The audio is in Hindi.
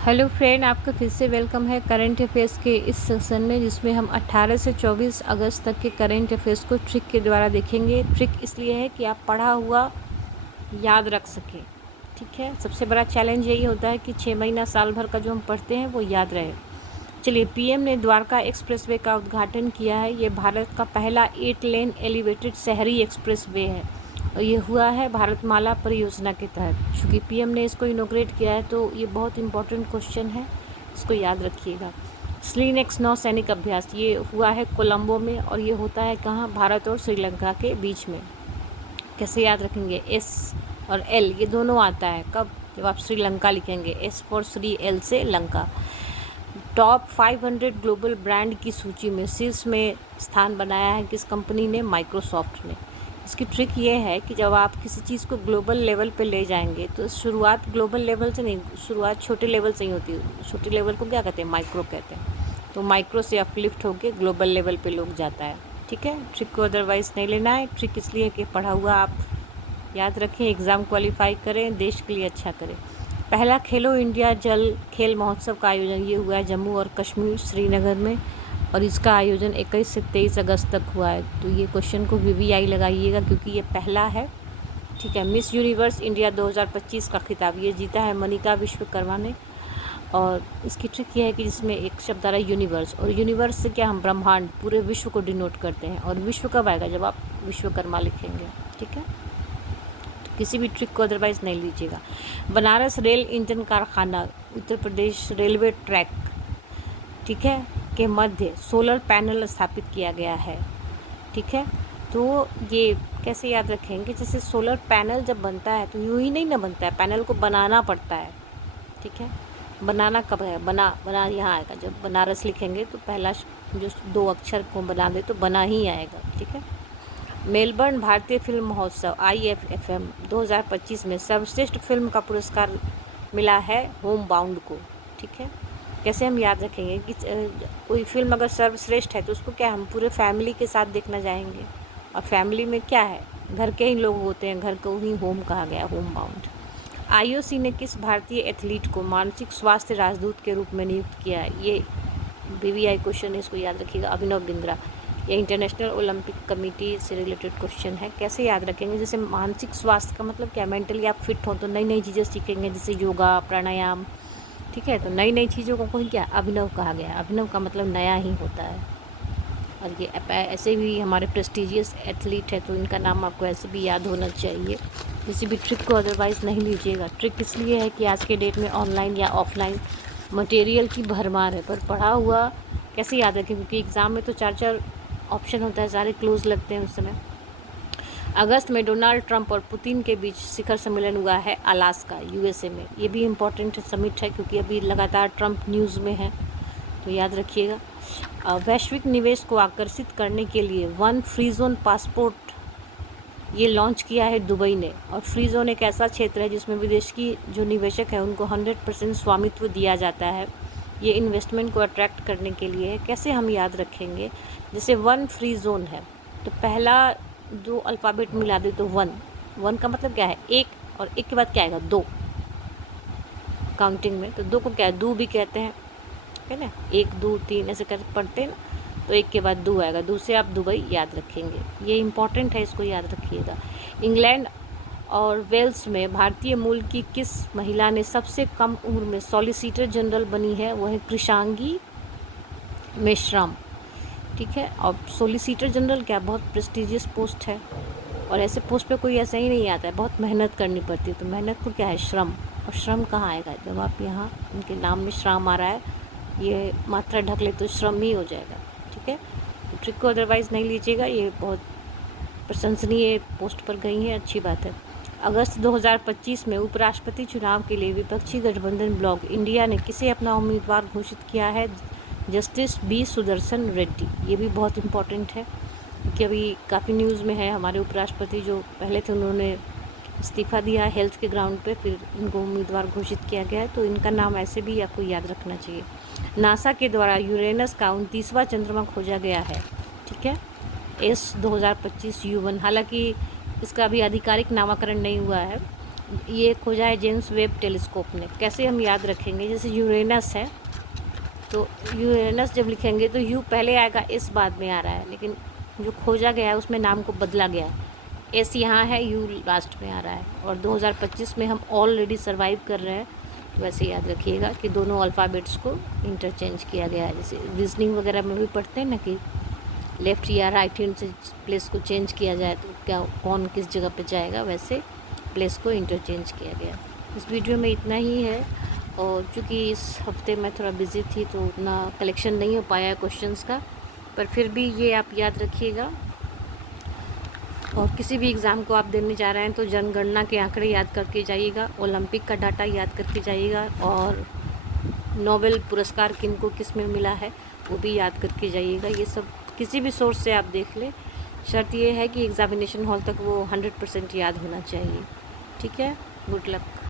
हेलो फ्रेंड, आपका फिर से वेलकम है करंट अफेयर्स के इस सेशन में, जिसमें हम 18 से 24 अगस्त तक के करंट अफेयर्स को ट्रिक के द्वारा देखेंगे। ट्रिक इसलिए है कि आप पढ़ा हुआ याद रख सकें। ठीक है, सबसे बड़ा चैलेंज यही होता है कि 6 महीना साल भर का जो हम पढ़ते हैं वो याद रहे। चलिए, पीएम ने द्वारका एक्सप्रेसवे का उद्घाटन किया है। ये भारत का पहला 8 लेन एलिवेटेड शहरी एक्सप्रेसवे है और ये हुआ है भारतमाला परियोजना के तहत। चूँकि पीएम ने इसको इनॉग्रेट किया है तो ये बहुत इंपॉर्टेंट क्वेश्चन है, इसको याद रखिएगा। स्लीनेक्स नौसैनिक अभ्यास ये हुआ है कोलंबो में और ये होता है कहाँ, भारत और श्रीलंका के बीच में। कैसे याद रखेंगे, एस और एल ये दोनों आता है कब, जब आप श्रीलंका लिखेंगे, एस फॉर श्री, एल से लंका। टॉप 500 ग्लोबल ब्रांड की सूची में शीर्ष में स्थान बनाया है किस कंपनी ने, माइक्रोसॉफ्ट ने। इसकी ट्रिक ये है कि जब आप किसी चीज़ को ग्लोबल लेवल पे ले जाएंगे तो शुरुआत ग्लोबल लेवल से नहीं, शुरुआत छोटे लेवल से ही होती है। छोटे लेवल को क्या कहते हैं, माइक्रो कहते हैं। तो माइक्रो से अपलिफ्ट होकर ग्लोबल लेवल पे लोग जाता है। ठीक है, ट्रिक को अदरवाइज़ नहीं लेना है। ट्रिक इसलिए कि पढ़ा हुआ आप याद रखें, एग्ज़ाम क्वालिफाई करें, देश के लिए अच्छा करें। पहला खेलो इंडिया जल खेल महोत्सव का आयोजन ये हुआ है जम्मू और कश्मीर श्रीनगर में और इसका आयोजन 21 से 23 अगस्त तक हुआ है। तो ये क्वेश्चन को वीवीआई लगाइएगा क्योंकि ये पहला है। ठीक है, मिस यूनिवर्स इंडिया 2025 का खिताब ये जीता है मनिका विश्वकर्मा ने। और इसकी ट्रिक ये है कि जिसमें एक शब्द आ रहा है यूनिवर्स, और यूनिवर्स से क्या हम ब्रह्मांड पूरे विश्व को डिनोट करते हैं। और विश्व कब आएगा, जब आप विश्वकर्मा लिखेंगे। ठीक है, किसी भी ट्रिक को अदरवाइज़ नहीं लीजिएगा। बनारस रेल इंजन कारखाना उत्तर प्रदेश रेलवे ट्रैक, ठीक है, के मध्य सोलर पैनल स्थापित किया गया है। ठीक है, तो ये कैसे याद रखेंगे, जैसे सोलर पैनल जब बनता है तो यूँ ही नहीं ना बनता है, पैनल को बनाना पड़ता है। ठीक है, बनाना कब है, बना यहाँ आएगा जब बनारस लिखेंगे तो पहला जो 2 अक्षर को बना दे तो बना ही आएगा। ठीक है, मेलबर्न भारतीय फिल्म महोत्सव IFFM 2025 में सर्वश्रेष्ठ फिल्म का पुरस्कार मिला है होम बाउंड को। ठीक है, कैसे हम याद रखेंगे कि कोई फिल्म अगर सर्वश्रेष्ठ है तो उसको क्या हम पूरे फैमिली के साथ देखना जाएंगे, और फैमिली में क्या है, घर के ही लोग होते हैं, घर को ही होम कहा गया, होम बाउंड। IOC ने किस भारतीय एथलीट को मानसिक स्वास्थ्य राजदूत के रूप में नियुक्त किया है, ये BBI क्वेश्चन है, इसको याद रखिएगा, अभिनव बिंद्रा। ये इंटरनेशनल ओलंपिक कमेटी से रिलेटेड क्वेश्चन है। कैसे याद रखेंगे, जैसे मानसिक स्वास्थ्य का मतलब क्या, मेंटली आप फिट हो तो नई नई चीज़ें सीखेंगे, जैसे योगा प्राणायाम। ठीक है, तो नई नई चीज़ों को कोई क्या अभिनव कहा गया, अभिनव का मतलब नया ही होता है। और ये ऐसे भी हमारे प्रेस्टिजियस एथलीट है तो इनका नाम आपको ऐसे भी याद होना चाहिए। किसी भी ट्रिक को अदरवाइज़ नहीं लीजिएगा। ट्रिक इसलिए है कि आज के डेट में ऑनलाइन या ऑफलाइन मटेरियल की भरमार है, पर पढ़ा हुआ कैसे याद रखें, क्योंकि एग्ज़ाम में तो 4-4 ऑप्शन होता है, सारे क्लोज लगते हैं उस समय। अगस्त में डोनाल्ड ट्रंप और पुतिन के बीच शिखर सम्मेलन हुआ है अलास्का USA में। ये भी इम्पोर्टेंट समिट है क्योंकि अभी लगातार ट्रंप न्यूज़ में है, तो याद रखिएगा। वैश्विक निवेश को आकर्षित करने के लिए वन फ्री जोन पासपोर्ट ये लॉन्च किया है दुबई ने। और फ्री जोन एक ऐसा क्षेत्र है जिसमें विदेश की जो निवेशक है उनको 100% स्वामित्व दिया जाता है। ये इन्वेस्टमेंट को अट्रैक्ट करने के लिए है। कैसे हम याद रखेंगे, जैसे वन फ्री जोन है तो पहला 2 अल्फ़ाबेट मिला दे तो वन का मतलब क्या है, एक, और एक के बाद क्या आएगा, 2 काउंटिंग में, तो 2 को क्या है, दो भी कहते हैं, है ना, 1 2 3 ऐसे कर पढ़ते हैं ना, तो एक के बाद 2 आएगा, 2 से आप दुबई याद रखेंगे। ये इंपॉर्टेंट है, इसको याद रखिएगा। इंग्लैंड और वेल्स में भारतीय मूल की किस महिला ने सबसे कम उम्र में सॉलिसिटर जनरल बनी है, वो है कृषांगी मेश्राम। ठीक है, और सॉलिसिटर जनरल क्या, बहुत प्रेस्टिजियस पोस्ट है और ऐसे पोस्ट पे कोई ऐसा ही नहीं आता है, बहुत मेहनत करनी पड़ती है। तो मेहनत को क्या है, श्रम, और श्रम कहाँ आएगा, जब आप यहाँ उनके नाम में श्रम आ रहा है, ये मात्रा ढक ले तो श्रम ही हो जाएगा। ठीक है, ट्रिक को अदरवाइज़ नहीं लीजिएगा, ये बहुत प्रशंसनीय पोस्ट पर गई हैं, अच्छी बात है। अगस्त 2025 में उपराष्ट्रपति चुनाव के लिए विपक्षी गठबंधन ब्लॉक इंडिया ने किसे अपना उम्मीदवार घोषित किया है, जस्टिस B सुदर्शन रेड्डी। ये भी बहुत इम्पोर्टेंट है क्योंकि अभी काफ़ी न्यूज़ में है, हमारे उपराष्ट्रपति जो पहले थे उन्होंने इस्तीफ़ा दिया हेल्थ के ग्राउंड पे, फिर इनको उम्मीदवार घोषित किया गया है, तो इनका नाम ऐसे भी आपको याद रखना चाहिए। नासा के द्वारा यूरेनस का 29वां चंद्रमा खोजा गया है। ठीक है, S 2025 U1, हालांकि इसका अभी आधिकारिक नामकरण नहीं हुआ है, ये खोजा है जेम्स वेब टेलीस्कोप ने। कैसे हम याद रखेंगे, जैसे यूरेनस है तो यूरेनस जब लिखेंगे तो यू पहले आएगा, एस बाद में आ रहा है, लेकिन जो खोजा गया है उसमें नाम को बदला गया है, एस यहाँ है, यू लास्ट में आ रहा है। और 2025 में हम ऑलरेडी सर्वाइव कर रहे हैं, वैसे याद रखिएगा कि दोनों अल्फ़ाबेट्स को इंटरचेंज किया गया है। जैसे रीजनिंग वगैरह में भी पढ़ते हैं ना कि लेफ़्ट या राइट हैंड से प्लेस को चेंज किया जाए तो क्या कौन किस जगह पे जाएगा, वैसे प्लेस को इंटरचेंज किया गया। इस वीडियो में इतना ही है, और चूँकि इस हफ्ते मैं थोड़ा बिज़ी थी तो उतना कलेक्शन नहीं हो पाया क्वेश्चंस का, पर फिर भी ये आप याद रखिएगा। और किसी भी एग्ज़ाम को आप देने जा रहे हैं तो जनगणना के आंकड़े याद करके जाइएगा, ओलंपिक का डाटा याद करके जाइएगा, और नोबेल पुरस्कार किनको किस में मिला है वो भी याद करके जाइएगा। ये सब किसी भी सोर्स से आप देख लें, शर्त ये है कि एग्ज़ामिनेशन हॉल तक वो 100% याद होना चाहिए। ठीक है, गुड लक।